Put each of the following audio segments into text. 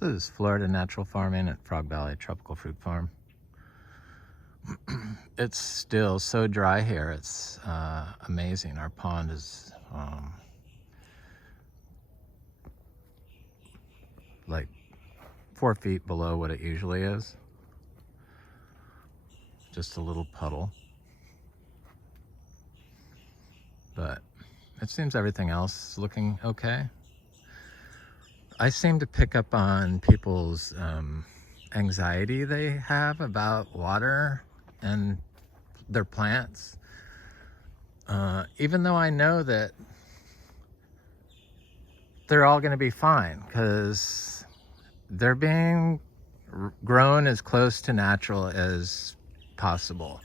This is Florida Natural Farming at Frog Valley Tropical Fruit Farm. It's still so dry here. It's amazing. Our pond is like 4 feet below what it usually is. Just a little puddle. But it seems everything else is looking okay. I seem to pick up on people's anxiety they have about water and their plants. Even though I know that they're all going to be fine because they're being grown as close to natural as possible.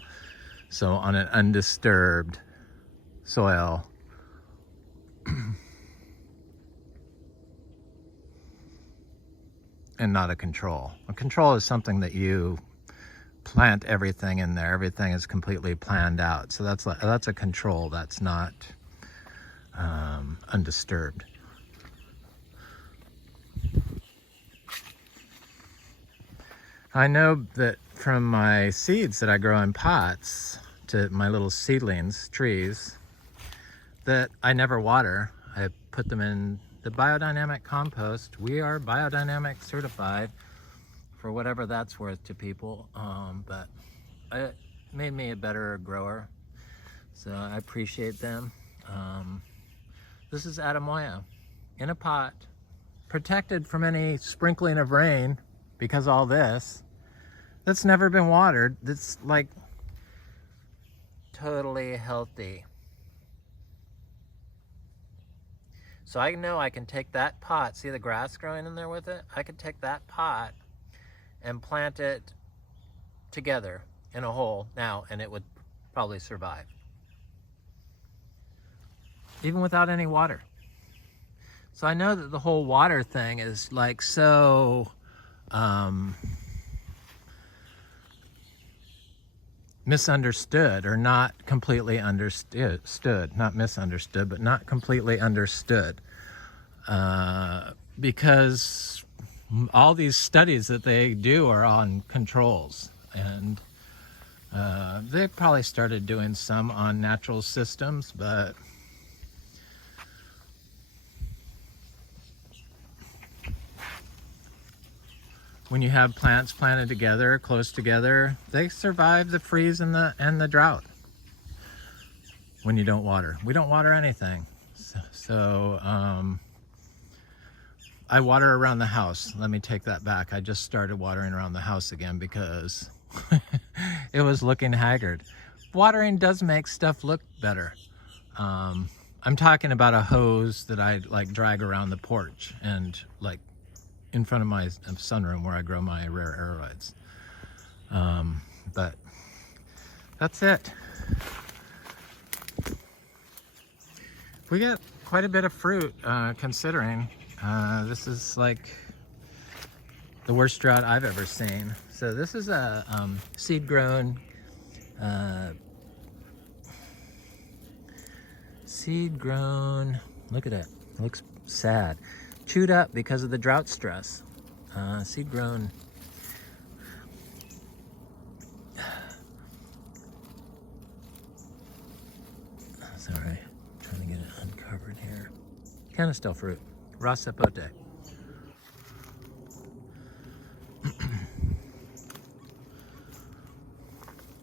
So on an undisturbed soil. And not a control. A control is something that you plant everything in there. Everything is completely planned out. So that's a control. That's not undisturbed. I know that from my seeds that I grow in pots to my little seedlings, trees, that I never water. I put them in the biodynamic compost. We are biodynamic certified, for whatever that's worth to people, but it made me a better grower, so I appreciate them. This is Adamoya in a pot, protected from any sprinkling of rain, because all this, that's never been watered. That's like totally healthy. So I know I can take that pot, see the grass growing in there with it? I could take that pot and plant it together in a hole now, and it would probably survive. Even without any water. So I know that the whole water thing is like so misunderstood, or not completely understood. Not misunderstood, but not completely understood. Because all these studies that they do are on controls, and they probably started doing some on natural systems, but when you have plants planted together, close together, they survive the freeze and the drought. When you don't water, we don't water anything. So I water around the house. Let me take that back. I just started watering around the house again because it was looking haggard. Watering does make stuff look better. I'm talking about a hose that I like drag around the porch and like in front of my sunroom where I grow my rare aeroids. But that's it. We get quite a bit of fruit, considering this is like the worst drought I've ever seen. So this is a seed-grown, look at it, it looks sad. Chewed up because of the drought stress. Seed-grown. Sorry, trying to get it uncovered here. Canistel fruit, raw sapote.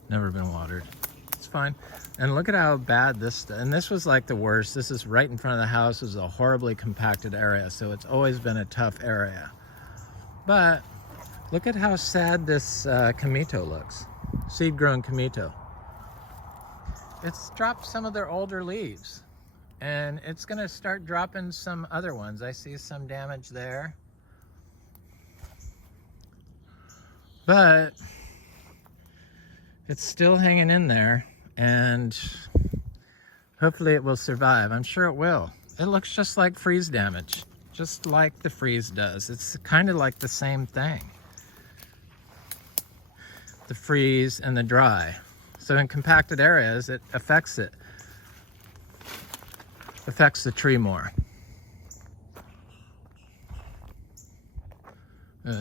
Never been watered. It's fine. And look at how bad this, and this was like the worst. This is right in front of the house. This is a horribly compacted area, so it's always been a tough area. But look at how sad this Kamito looks. Seed-grown Kamito. It's dropped some of their older leaves, and it's gonna start dropping some other ones. I see some damage there. But it's still hanging in there, and hopefully it will survive. I'm sure it will. It looks just like freeze damage, just like the freeze does. It's kind of like the same thing. The freeze and the dry. So in compacted areas, it affects it. Affects the tree more.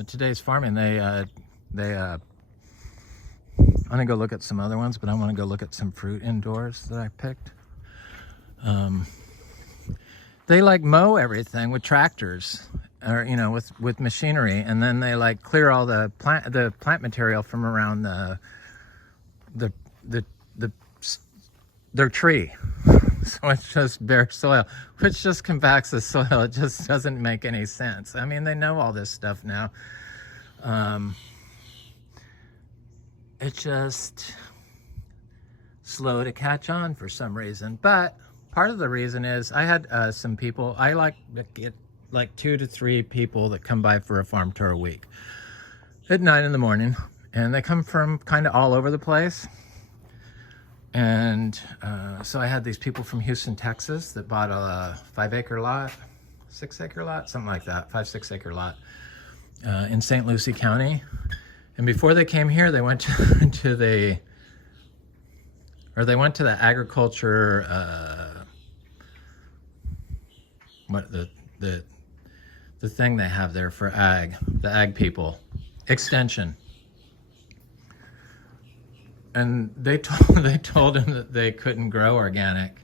today's farming, I'm gonna go look at some other ones, but I want to go look at some fruit indoors that I picked. They like mow everything with tractors, or with machinery, and then they like clear all the plant material from around the their tree. So it's just bare soil, which just compacts the soil. It just doesn't make any sense. I mean, they know all this stuff now. It's just slow to catch on for some reason. But part of the reason is I had some people, I like to get like 2 to 3 people that come by for a farm tour a week at 9 in the morning. And they come from kind of all over the place. And so I had these people from Houston, Texas that bought a 5-acre lot, 6-acre lot, something like that, 5-6 acre lot in St. Lucie County. And before they came here, they went to the agriculture, the thing they have there for the ag people, extension. And they told him that they couldn't grow organic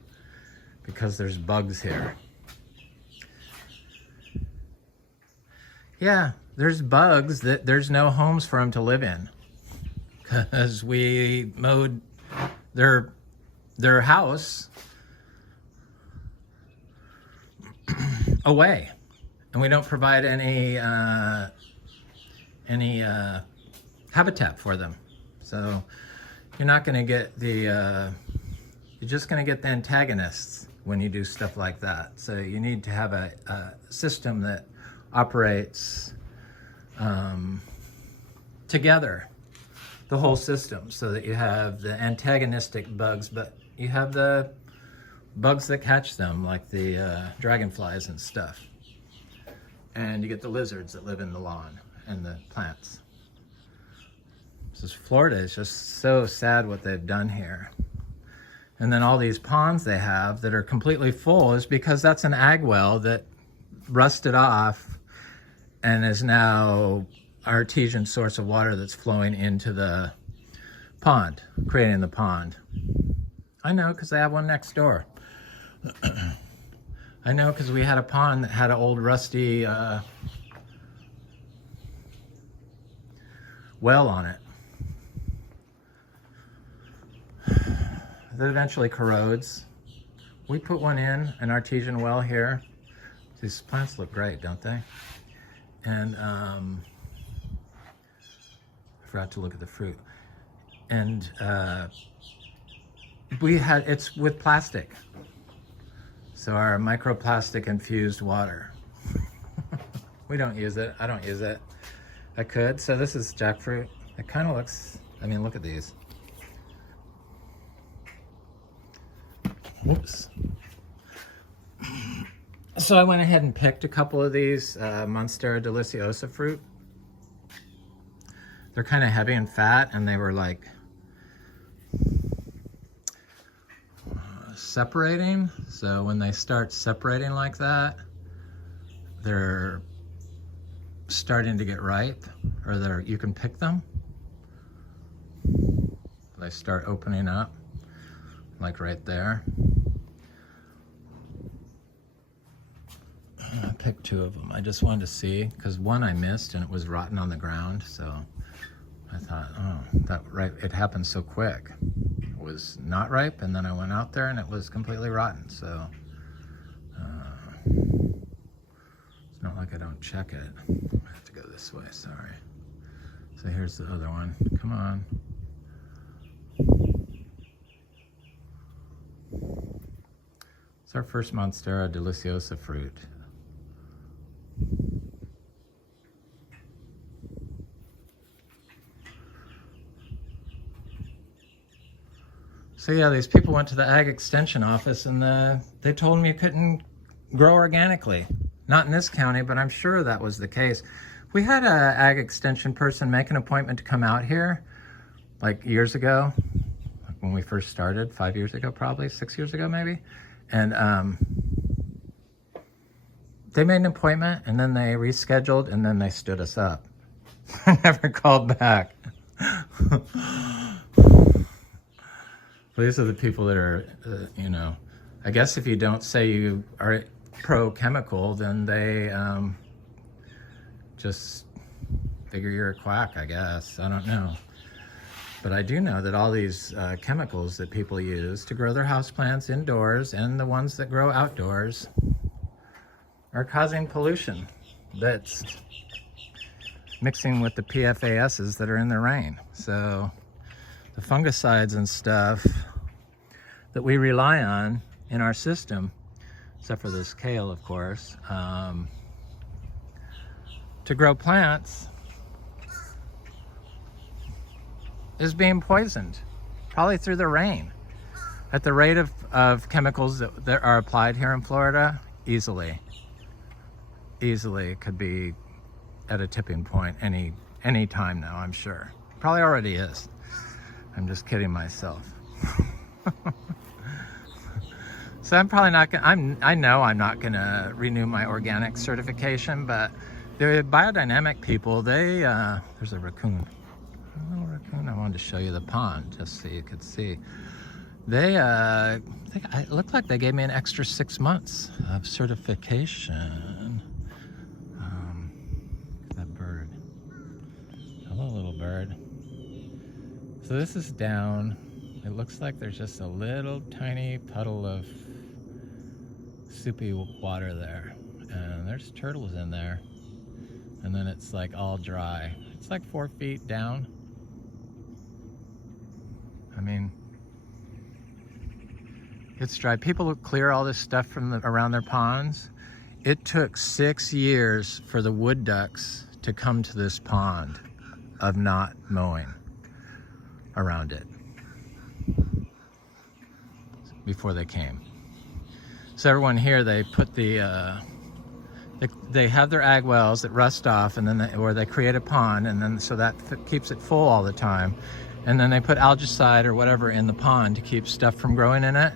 because there's bugs here. Yeah, there's bugs that there's no homes for them to live in because we mowed their house away, and we don't provide any habitat for them. So you're not going to get you're just going to get the antagonists when you do stuff like that. So you need to have a system that operates together, the whole system, so that you have the antagonistic bugs, but you have the bugs that catch them, like the dragonflies and stuff. And you get the lizards that live in the lawn and the plants. So Florida is just so sad what they've done here. And then all these ponds they have that are completely full is because that's an ag well that rusted off and is now artesian source of water that's flowing into the pond, creating the pond. I know because I have one next door. I know because we had a pond that had an old rusty well on it. That eventually corrodes. We put one in, an artesian well here. These plants look great, don't they? And I forgot to look at the fruit. And it's with plastic. So our microplastic infused water. We don't use it. I don't use it. I could. So this is jackfruit. It kind of looks, I mean, look at these. Whoops. So I went ahead and picked a couple of these Monstera deliciosa fruit. They're kind of heavy and fat, and they were like separating. So when they start separating like that, they're starting to get ripe, or you can pick them. They start opening up, like right there. I picked 2 of them. I just wanted to see, because one I missed and it was rotten on the ground. So I thought, oh, it happened so quick. It was not ripe, and then I went out there and it was completely rotten. So it's not like I don't check it. I have to go this way, sorry. So here's the other one. Come on. It's our first Monstera deliciosa fruit. So yeah, these people went to the ag extension office and they told me you couldn't grow organically. Not in this county, but I'm sure that was the case. We had a ag extension person make an appointment to come out here like years ago, like when we first started, 5 years ago, probably 6 years ago, maybe. And They made an appointment and then they rescheduled and then they stood us up. I never called back. These are the people that are, you know, I guess if you don't say you are pro-chemical, then they just figure you're a quack, I guess. I don't know. But I do know that all these chemicals that people use to grow their houseplants indoors and the ones that grow outdoors are causing pollution that's mixing with the PFASs that are in the rain. So the fungicides and stuff that we rely on in our system, except for this kale, of course, to grow plants, is being poisoned, probably through the rain. At the rate of chemicals that are applied here in Florida, easily could be at a tipping point any time now, I'm sure. Probably already is. I'm just kidding myself. So I'm probably not gonna, I know I'm not gonna renew my organic certification, but the biodynamic people, they, there's a raccoon. A little raccoon. I wanted to show you the pond just so you could see. They, it looked like they gave me an extra 6 months of certification. That bird. Hello, little bird. So this is down. It looks like there's just a little tiny puddle of soupy water there. And there's turtles in there. And then it's like all dry. It's like 4 feet down. I mean, it's dry. People clear all this stuff from around their ponds. It took 6 years for the wood ducks to come to this pond of not mowing around it before they came. So everyone here, they put the they have their ag wells that rust off, and then or they create a pond, and then so that keeps it full all the time, and then they put algicide or whatever in the pond to keep stuff from growing in it,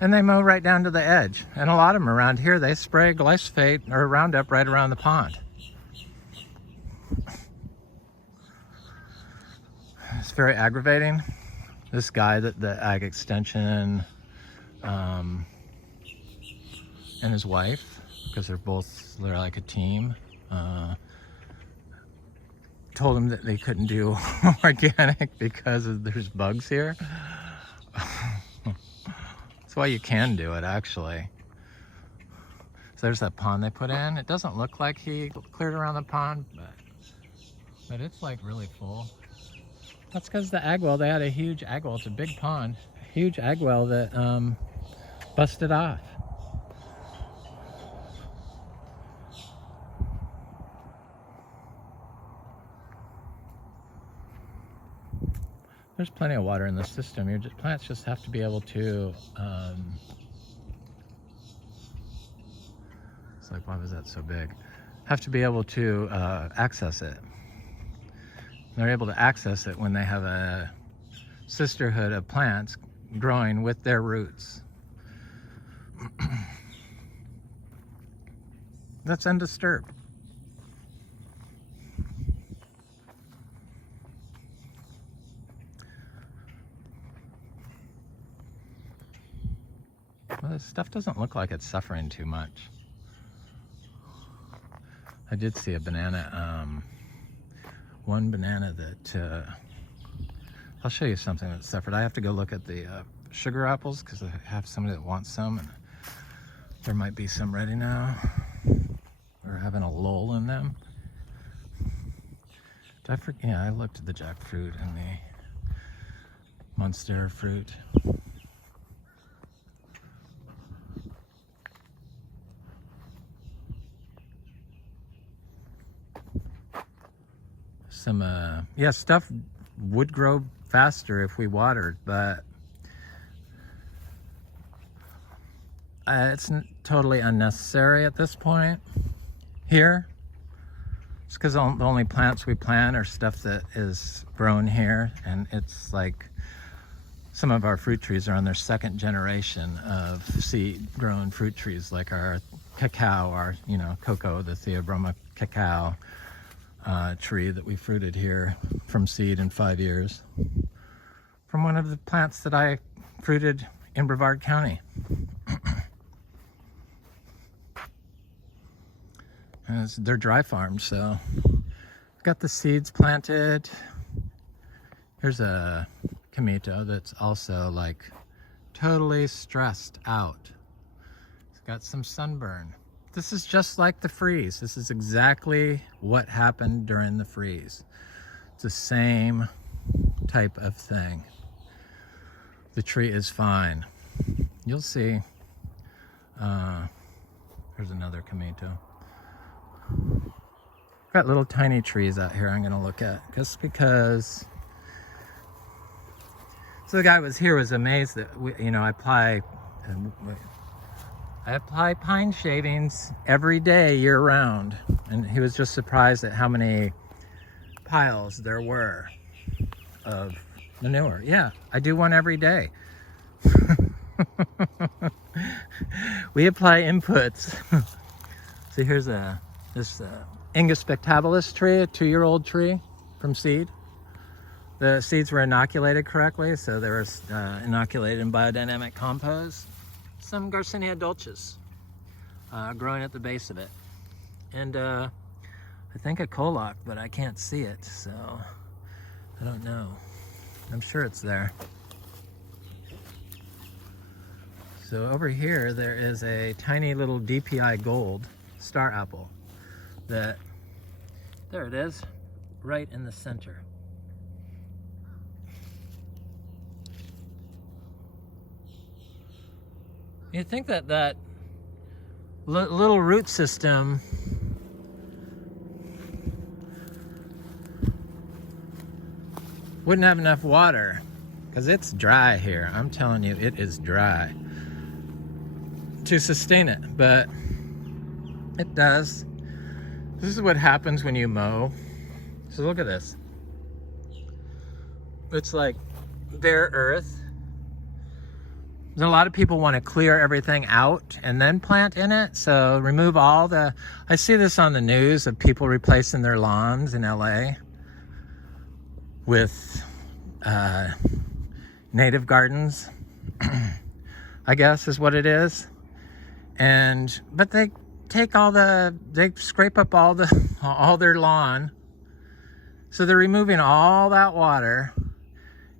and they mow right down to the edge. And a lot of them around here, they spray glyphosate or Roundup right around the pond. It's very aggravating. This guy, the ag extension, and his wife, because they're like a team, told him that they couldn't do organic because there's bugs here. That's why you can do it, actually. So there's that pond they put in. It doesn't look like he cleared around the pond, but it's like really full. That's because the ag well, they had a huge ag well. It's a big pond, a huge ag well that busted off. There's plenty of water in the system. Plants just have to be able to, it's like, why was that so big? Have to be able to access it. They're able to access it when they have a sisterhood of plants growing with their roots. That's undisturbed. Well, this stuff doesn't look like it's suffering too much. I did see a banana, one banana that, I'll show you something that suffered. I have to go look at the sugar apples because I have somebody that wants some, and there might be some ready now. We're having a lull in them. Did I forget? Yeah, I looked at the jackfruit and the Monstera fruit. Some, yeah, stuff would grow faster if we watered, but it's totally unnecessary at this point here. It's because the only plants we plant are stuff that is grown here, and it's like some of our fruit trees are on their second generation of seed grown fruit trees, like our cacao, our, you know, cocoa, the Theobroma cacao tree that we fruited here from seed in 5 years. From one of the plants that I fruited in Brevard County. They're dry farmed, so I've got the seeds planted. Here's a Camito that's also like totally stressed out. It's got some sunburn. This is just like the freeze. This is exactly what happened during the freeze. It's the same type of thing. The tree is fine. You'll see. There's another Camito. Got little tiny trees out here I'm gonna look at, just because. So the guy was amazed that I apply pine shavings every day year round, and he was just surprised at how many piles there were of manure. Yeah, I do one every day. We apply inputs. See, here's this Ingus spectabilis tree, a 2-year-old tree from seed. The seeds were inoculated correctly, so they were inoculated in biodynamic compost. Some Garcinia dulcis growing at the base of it. And I think a Koloch, but I can't see it, so I don't know. I'm sure it's there. So over here, there is a tiny little DPI gold star apple that, there it is, right in the center. You'd think that little root system wouldn't have enough water, because it's dry here. I'm telling you, it is dry to sustain it, but it does. This is what happens when you mow. So look at this. It's like bare earth. A lot of people want to clear everything out and then plant in it. So remove all the, I see this on the news of people replacing their lawns in LA with native gardens, I guess is what it is. But they take they scrape up all their lawn. So they're removing all that water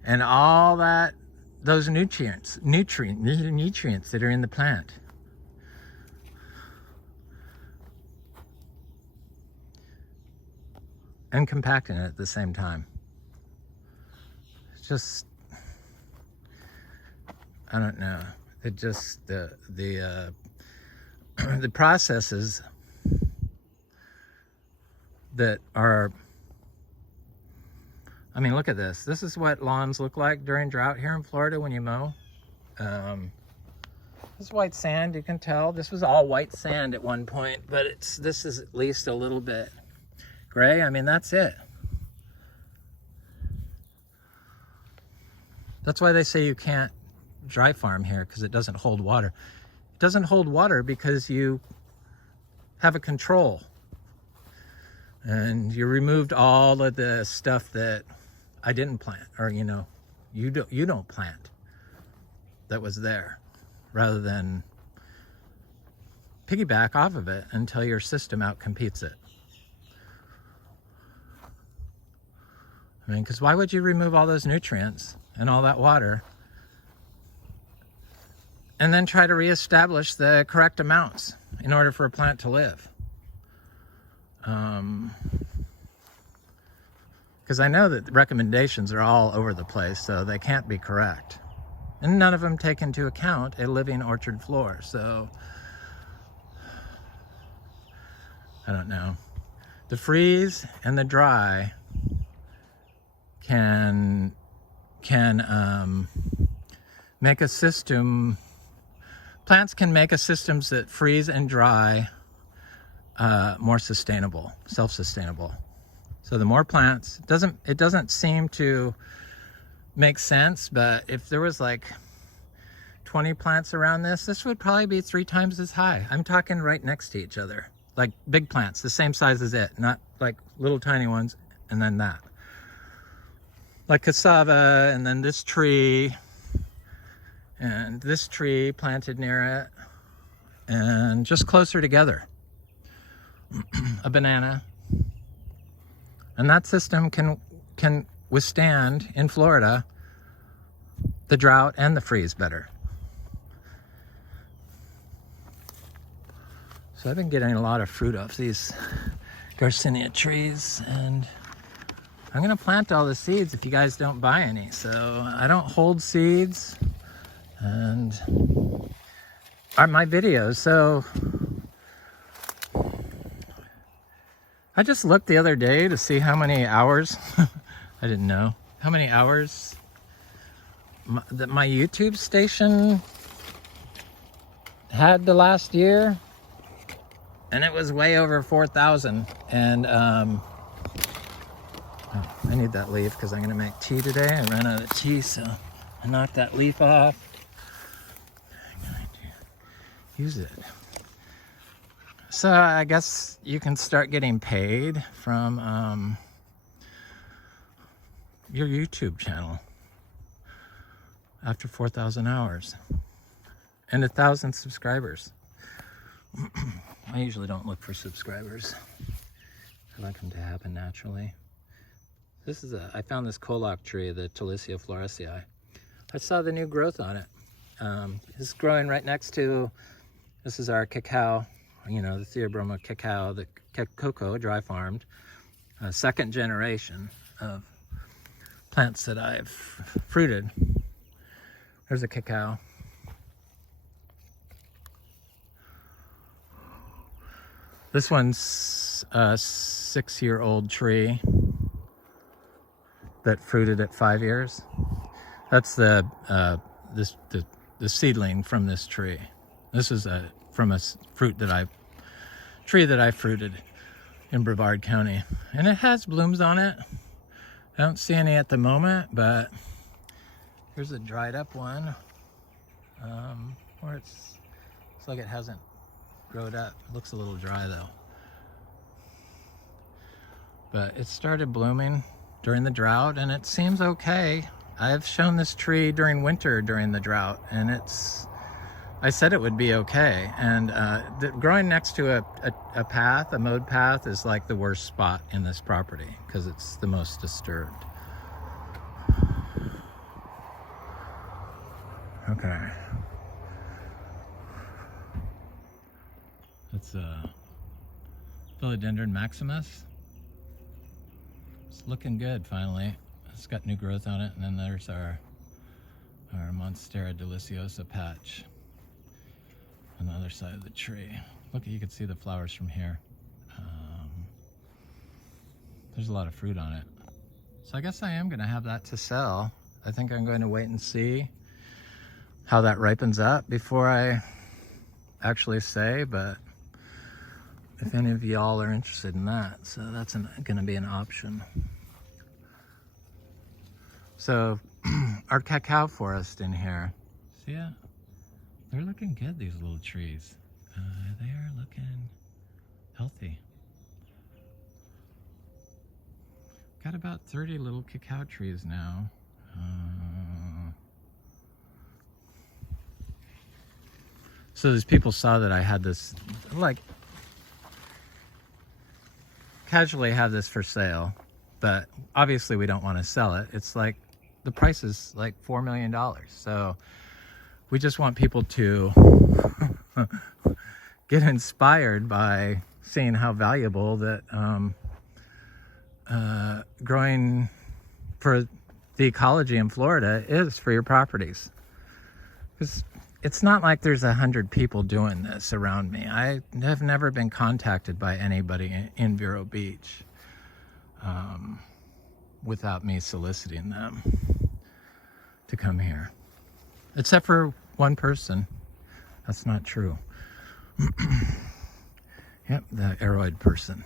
and all those nutrients that are in the plant. And compacting it at the same time. It's just, I don't know. It just, the processes that are, I mean, look at this. This is what lawns look like during drought here in Florida when you mow. This is white sand, you can tell. This was all white sand at one point, but this is at least a little bit gray. I mean, that's it. That's why they say you can't dry farm here, because it doesn't hold water. It doesn't hold water because you have a control. And you removed all of the stuff that I didn't plant, or you don't plant, that was there, rather than piggyback off of it until your system outcompetes it. I mean, because why would you remove all those nutrients and all that water and then try to reestablish the correct amounts in order for a plant to live? Because I know that the recommendations are all over the place, so they can't be correct. And none of them take into account a living orchard floor, so I don't know. The freeze and the dry can make a system, plants can make a systems that freeze and dry more sustainable, self-sustainable. So the more plants, it doesn't seem to make sense, but if there was like 20 plants around this, this would probably be 3 times as high. I'm talking right next to each other. Like big plants, the same size as it, not like little tiny ones, and then that. Like cassava, and then this tree, and this tree planted near it, and just closer together. A banana. And that system can withstand, in Florida, the drought and the freeze better. So I've been getting a lot of fruit off these Garcinia trees, and I'm gonna plant all the seeds if you guys don't buy any. So I don't hold seeds, and are my videos. So I just looked the other day to see how many hours, I didn't know, how many hours that my YouTube station had the last year. And it was way over 4,000. And oh, I need that leaf because I'm gonna make tea today. I ran out of tea, so I knocked that leaf off. I'm going to use it. So I guess you can start getting paid from your YouTube channel after 4,000 hours and 1,000 subscribers. I usually don't look for subscribers. I like them to happen naturally. This is I found this Colac tree, the Talicia florescii. I saw the new growth on it. It's growing right next to, this is our cacao, you know, the Theobroma cacao, the cocoa, dry farmed. Second generation of plants that I've fruited. There's a cacao. This one's a 6-year-old tree that fruited at 5 years. That's the seedling from this tree. This is from a tree that I fruited in Brevard County, and it has blooms on it. I don't see any at the moment, but here's a dried up one where it's like it hasn't growed up. It looks a little dry though. But it started blooming during the drought, and it seems okay. I've shown this tree during winter during the drought, and I said it would be okay. And growing next to a path, a mowed path, is like the worst spot in this property because it's the most disturbed. Okay. It's Philodendron maximus. It's looking good finally. It's got new growth on it, and then there's our Monstera deliciosa patch on the other side of the tree. Look, you can see the flowers from here. There's a lot of fruit on it. So I guess I am gonna have that to sell. I think I'm going to wait and see how that ripens up before I actually say, but if any of y'all are interested in that, so that's gonna be an option. So our cacao forest in here, see it? They're looking good, these little trees. They are looking healthy. Got about 30 little cacao trees now. So these people saw that I had this, like, casually have this for sale, but obviously we don't want to sell it. It's like, the price is like $4 million. So we just want people to get inspired by seeing how valuable that growing for the ecology in Florida is for your properties. Because it's not like there's 100 people doing this around me. I have never been contacted by anybody in Vero Beach without me soliciting them to come here. Except for one person. That's not true. Yep, the aroid person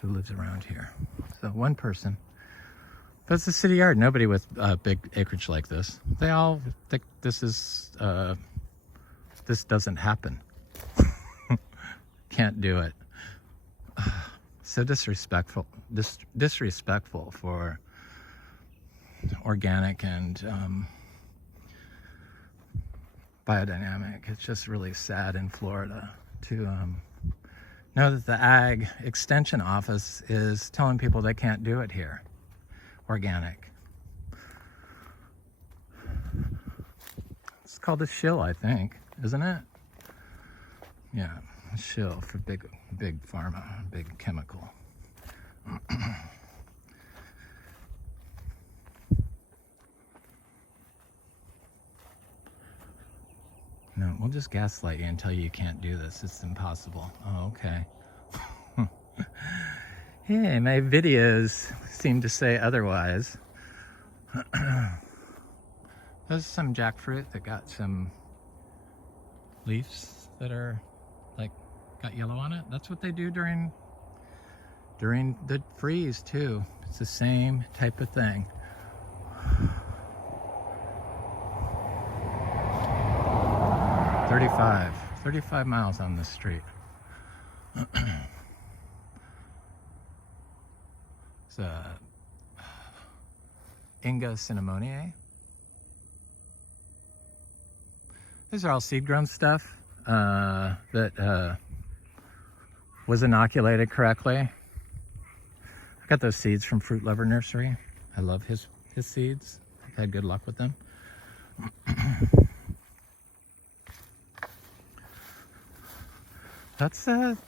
who lives around here. So one person. But it's a city yard. Nobody with big acreage like this. They all think this is, this doesn't happen. Can't do it. So disrespectful. Disrespectful for organic and biodynamic. It's just really sad in Florida to know that the Ag Extension Office is telling people they can't do it here. Organic. It's called a shill, I think, isn't it? Yeah, a shill for big pharma, big chemical. No, we'll just gaslight you and tell you can't do this. It's impossible. Oh, okay. Hey, my videos seem to say otherwise. There's some jackfruit that got some leaves that are like got yellow on it. That's what they do during the freeze too. It's the same type of thing. 35 miles on this street. It's Inga cinnamoniae. These are all seed-grown stuff that was inoculated correctly. I got those seeds from Fruit Lover Nursery. I love his seeds. I've had good luck with them. That's the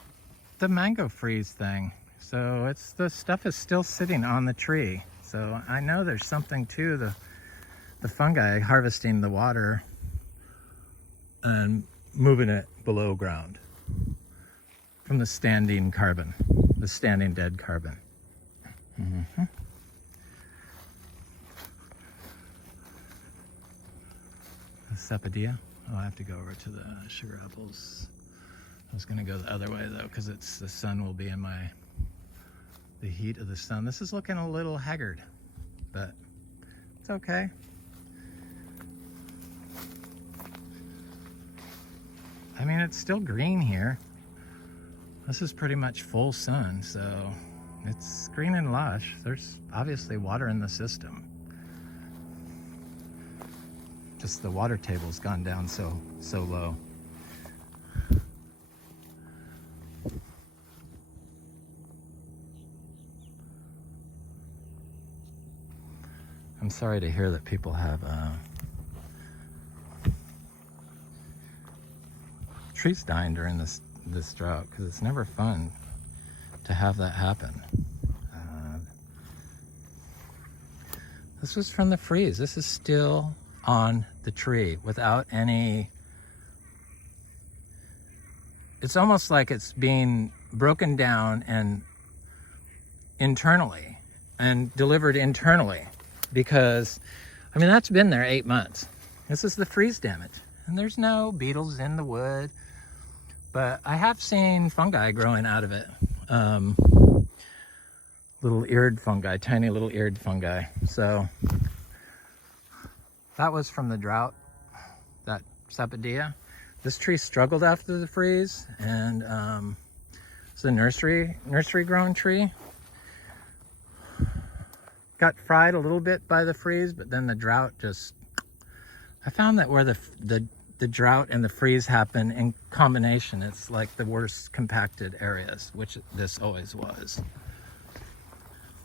mango freeze thing. So it's the stuff is still sitting on the tree. So I know there's something to the fungi harvesting the water and moving it below ground from the standing carbon, the standing dead carbon. Mm-hmm. The Sapodilla. Oh, I have to go over to the sugar apples. I was going to go the other way though, because the sun will be in the heat of the sun. This is looking a little haggard, but it's okay. I mean, it's still green here. This is pretty much full sun, so it's green and lush. There's obviously water in the system. Just the water table's gone down so low. I'm sorry to hear that people have trees dying during this drought, because it's never fun to have that happen. This was from the freeze. This is still on the tree without any. It's almost like it's being broken down and internally and delivered internally. Because, I mean, that's been there 8 months. This is the freeze damage. And there's no beetles in the wood. But I have seen fungi growing out of it. Little eared fungi, tiny little eared fungi. So, that was from the drought, that Sapodilla. This tree struggled after the freeze. And it's a nursery grown tree. Got fried a little bit by the freeze, but then the drought just... I found that where the drought and the freeze happen in combination, it's like the worst compacted areas, which this always was.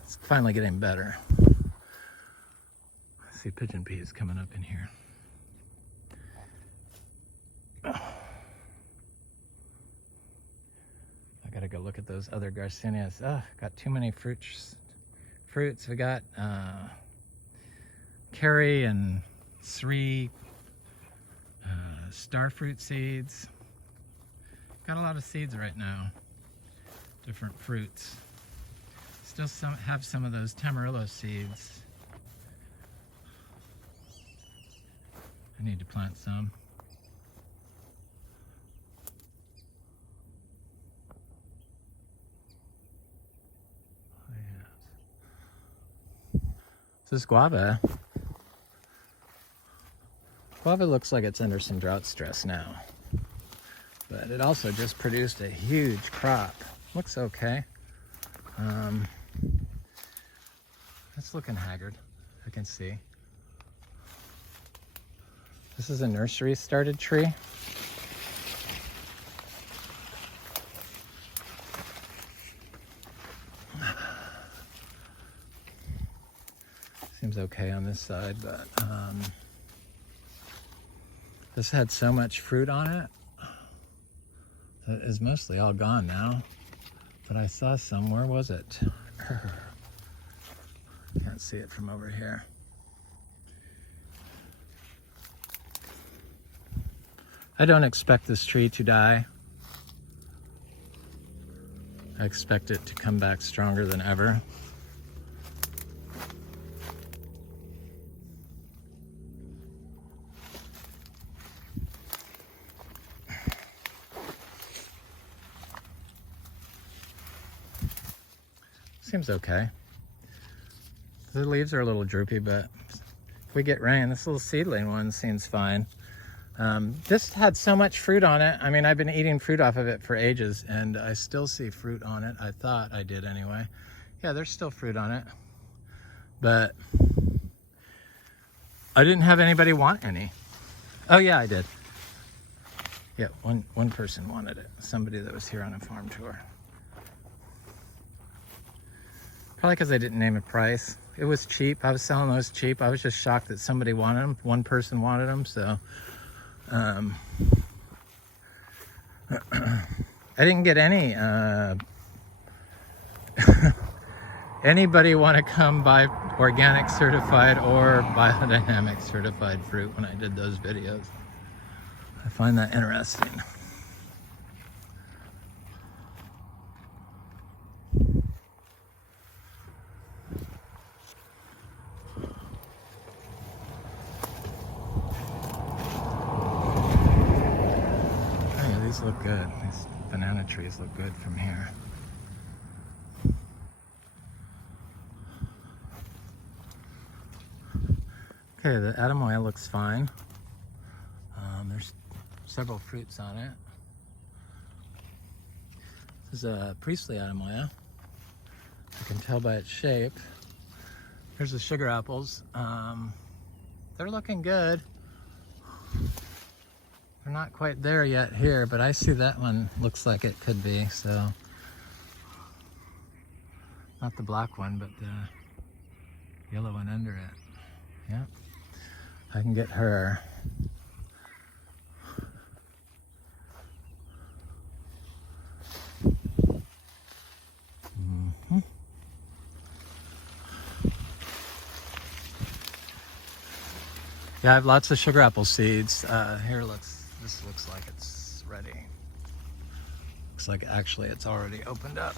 It's finally getting better. I see pigeon peas coming up in here. I gotta go look at those other Garcinias. Got too many fruits. We got Carrie and Sri starfruit seeds. Got a lot of seeds right now. Different fruits. Still have some of those Tamarillo seeds. I need to plant some. This is guava. Guava looks like it's under some drought stress now. But it also just produced a huge crop. Looks okay. It's looking haggard, I can see. This is a nursery started tree. Seems okay on this side, but this had so much fruit on it that is mostly all gone now. But I saw some, where was it? Can't see it from over here. I don't expect this tree to die. I expect it to come back stronger than ever. Seems okay. The leaves are a little droopy, but if we get rain, this little seedling one seems fine. This had so much fruit on it. I mean, I've been eating fruit off of it for ages, and I still see fruit on it. I thought I did anyway. Yeah, there's still fruit on it. But I didn't have anybody want any. Oh yeah, I did. Yeah, one person wanted it. Somebody that was here on a farm tour. Probably because I didn't name a price. It was cheap. I was selling those cheap. I was just shocked that somebody wanted them. One person wanted them, so I didn't get any anybody want to come buy organic certified or biodynamic certified fruit when I did those videos. I find that interesting. These look good. These banana trees look good from here. Okay, the Adamoya looks fine. There's several fruits on it. This is a Priestley Adamoya. You can tell by its shape. Here's the sugar apples. They're looking good. They're not quite there yet here, but I see that one looks like it could be, so. Not the black one, but the yellow one under it. Yep. I can get her. Yeah, I have lots of sugar apple seeds. Here, this looks like it's ready. Looks like actually it's already opened up.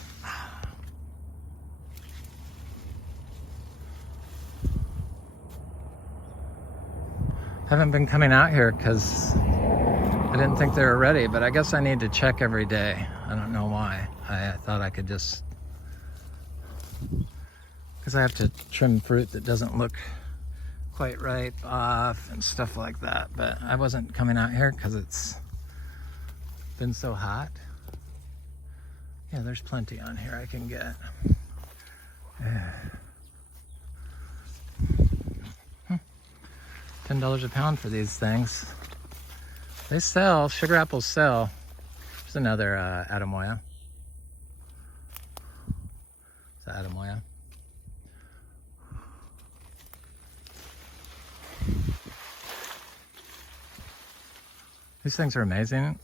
Haven't been coming out here because I didn't think they were ready, but I guess I need to check every day. I don't know why. I thought I could just, because I have to trim fruit that doesn't look quite right off and stuff like that, but I wasn't coming out here because it's been so hot. Yeah, there's plenty on here I can get. Yeah. $10 a pound for these things. They sell, sugar apples sell. There's another Adamoya. It's an Adamoya. These things are amazing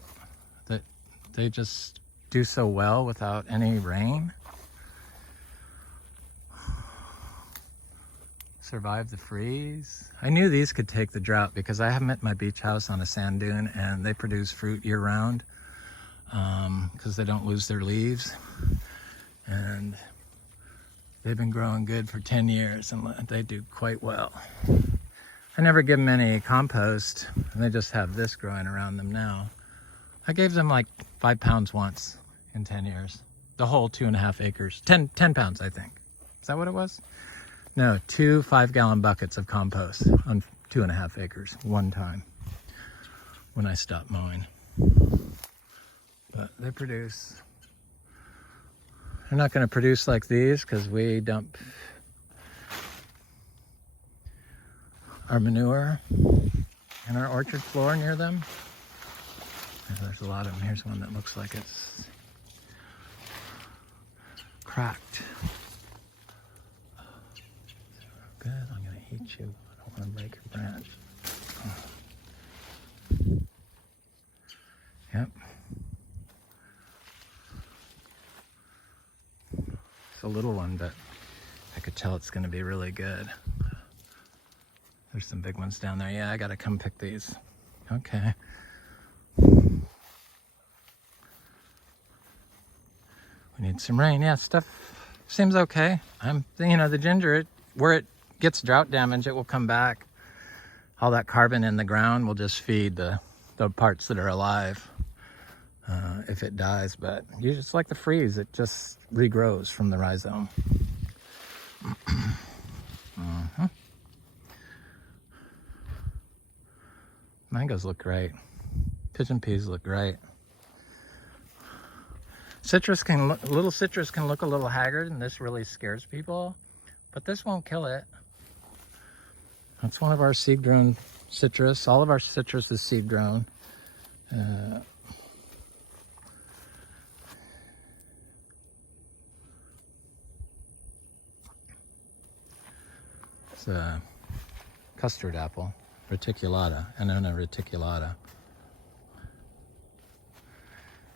that they just do so well without any rain. Survive the freeze. I knew these could take the drought because I have them at my beach house on a sand dune and they produce fruit year round because they don't lose their leaves. And they've been growing good for 10 years and they do quite well. I never give them any compost, and they just have this growing around them now. I gave them like 5 pounds once in 10 years. The whole 2.5 acres. 10 pounds, I think. Is that what it was? No, 2 5-gallon buckets of compost on 2.5 acres one time when I stopped mowing. But they produce. They're not going to produce like these because we dump our manure in our orchard floor near them. And there's a lot of them. Here's one that looks like it's cracked. Good, I'm going to heat you. I don't want to break your branch. Yep. It's a little one, but I could tell it's going to be really good. There's some big ones down there. Yeah, I got to come pick these. Okay. We need some rain. Yeah, stuff seems okay. The ginger, where it gets drought damage, it will come back. All that carbon in the ground will just feed the parts that are alive if it dies. But it's like the freeze, it just regrows from the rhizome. Mangoes look great. Pigeon peas look great. Little citrus can look a little haggard, and this really scares people, but this won't kill it. That's one of our seed-grown citrus. All of our citrus is seed-grown. It's a custard apple, reticulata, Annona reticulata.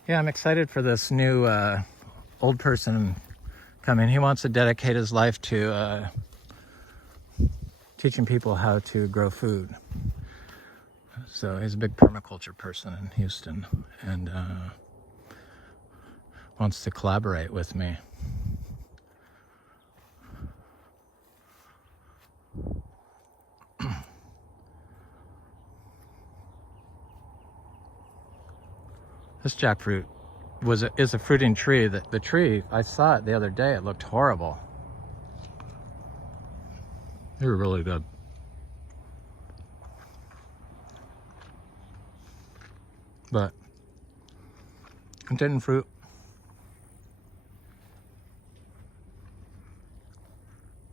Yeah, I'm excited for this new old person coming. He wants to dedicate his life to teaching people how to grow food. So he's a big permaculture person in Houston and wants to collaborate with me. This jackfruit is a fruiting tree. The tree, I saw it the other day, it looked horrible. They were really good. But it didn't fruit.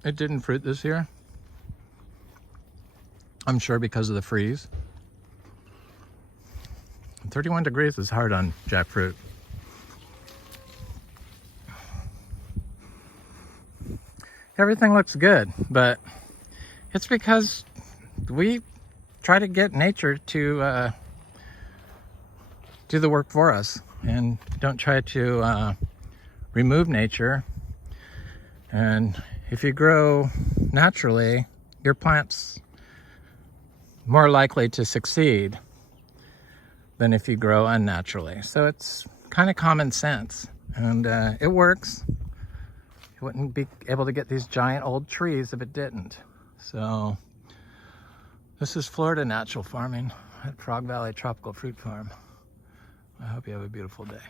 It didn't fruit this year. I'm sure because of the freeze. 31 degrees is hard on jackfruit. Everything looks good, but it's because we try to get nature to do the work for us and don't try to remove nature. And if you grow naturally, your plant's more likely to succeed than if you grow unnaturally. So it's kind of common sense, and it works. You wouldn't be able to get these giant old trees if it didn't. So this is Florida natural farming at Frog Valley Tropical Fruit Farm. I hope you have a beautiful day.